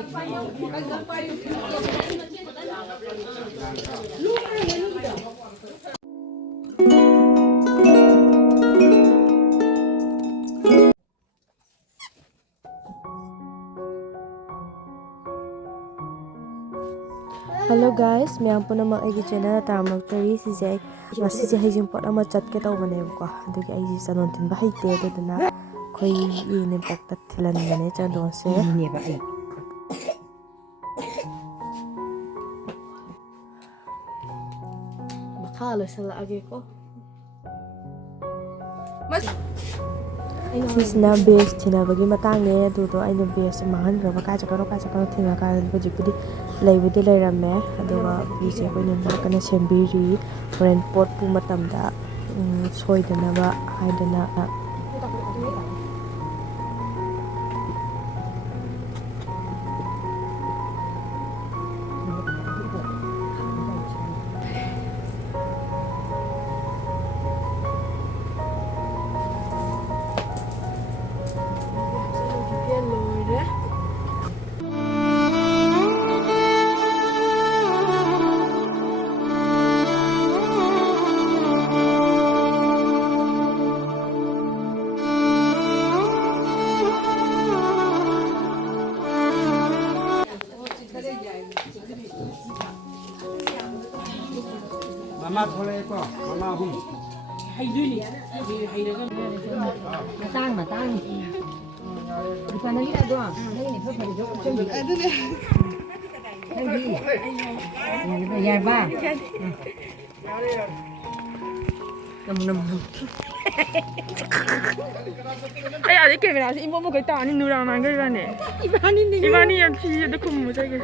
Hello guys, miyang po naman ay channel na taramagtari si Zay. Masih Heijing pot ama chat ke tau bane ko. Adugi ai sanon tin ba haite aduna khoi yene pakta thilan bane chandon se. Ni ba ai. Makalo sala age ko. Mas Sisna base thina bagi matang ne du do aina base mangan gra ba ka chakaro thina ka bujik budi laibudi lairame aduga bise ko ne ba kana sembiri friend pot pu matamda soidana ba haidana Mama boleh kok, mama hum. Heijing, Heijing kan? Matang. Bukan lagi ada doang. Lagi ni apa pada jauh macam ni. Ada ni. Lagi. Ya ba. Nam. Ay, ada kamera sih. Ibu mau kita ni nurang nang ke mana? Ibani yang sih ada kumu saja.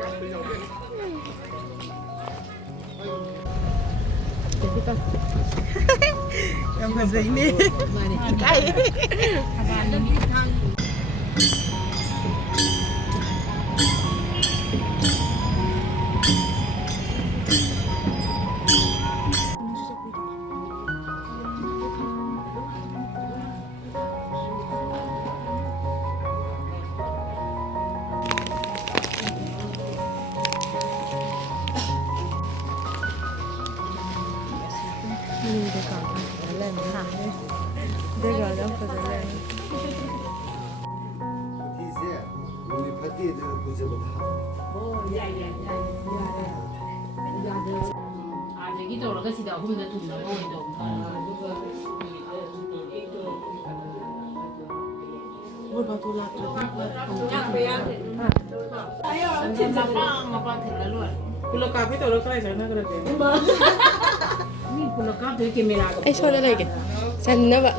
Yang bahasa ini. Kai. Gitu loh, kasih dah aku minta tunggu itu. Oh, batu latu. Ayo, apa terlalu? Pulau kafe tu orang kaya sana kerja. Ini pulau kafe kamera. Soalnya lagi. Sana ba.